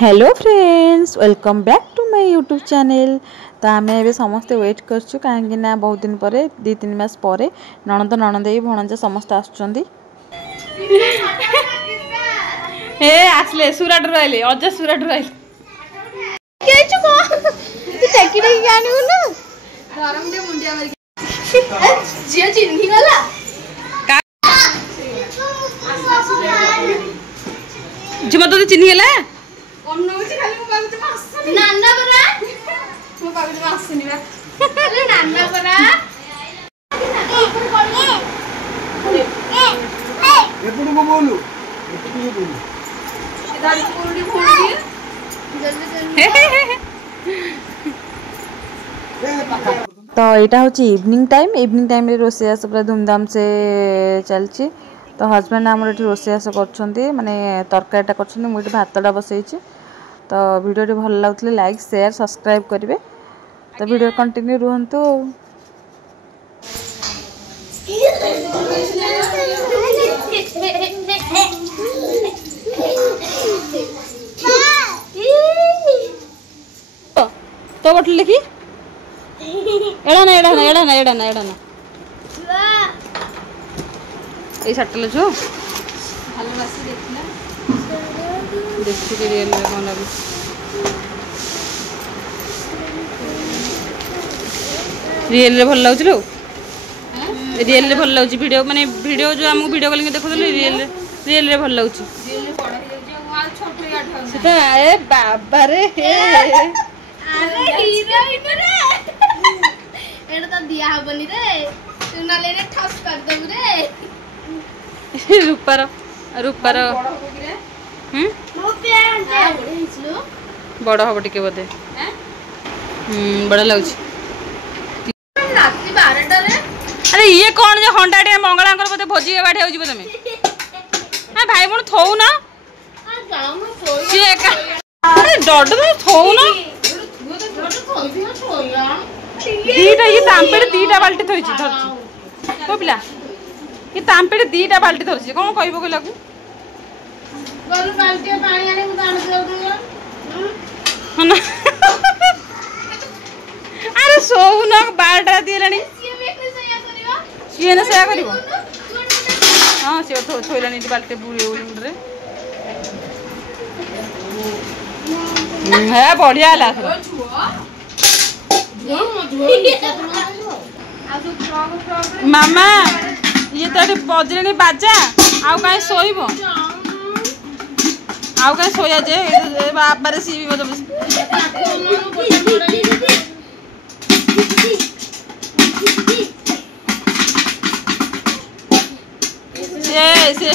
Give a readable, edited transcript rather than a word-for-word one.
Hello friends, welcome back to my YouTube channel. तो आम ए समस्ते वेट करछु कहीं बहुत दिन पर 2-3 मास पर नणंद नणंदेई भणजा समस्त आसुचंदी। हे आसले सुराट रहले अज सुराट रहले के छु को तू टेकी टेकी गानी बोलू गरम दे मुंडिया मार जिया चिन्ही गला जुमा तो चिन्ही गला खाली मो पागु तुम आसनी नाना बरा मो पागु तुम आसनी बा अरे नाना बरा एपुडु को बोलू इधर पूरी फोड़ी जल्दी तो यहाँ हूँ इवनिंग टाइम रे रोषेयास पूरा धूमधाम से चलची। तो हजबैंड आमर ये रोषेयास कर माने तरकारीटा कर मुझे भातटा बसई। तो वीडियो भल लगुले लाइक शेयर सब्सक्राइब करेंगे। तो वीडियो कंटिन्यू रुहंतु। तो बटल लिखी एड़ा ना एड़ा ना एड़ा ना एड़ा ना एड़ा ना ए सटल जो भालोबासी देखला देखि के रियल में कोन लागी रियल रे भल लागुचलो रियल रे भल लागुची वीडियो माने वीडियो जो हमको वीडियो कॉलिंग देखो रियल रे भल लागुची रियल रे बड़ा हे जे आ छोट रे आठ सेटा ए बाबा रे अरे हीरोइन रे एटा तो दिया हबनी रे तू ना ले रे ठस कर दउ रे रूपार रूपार मो पैंट हिचलो बड़ हबो टिके बदे हैं बड़ा लागुची राती 12 टा रे। अरे ये कौन जे हंडाटे मंगलांकर बदे भोजी बाठी होजी तमे हां भाई मन थौ ना आ गांव में थौ ये का अरे डड में थौ ना दीटा ये तांपेड़ दीटा बाल्टी थोइची धरची तो पिला ये तांपेड़ दीटा बाल्टी धरची कोन कहबो के लागू गरु बाल्टी पानी आने मु दान दउ अरे सोउ न 12टा दिलानी सीए ने सया करिवो हां से थोइलानी बाल्टी बुले उरे है बढ़िया ला मामा ये तो बजरे बाजा आउ कहीं सोइबो आउ कहीं सोया जे बाबा रे सी भी बज से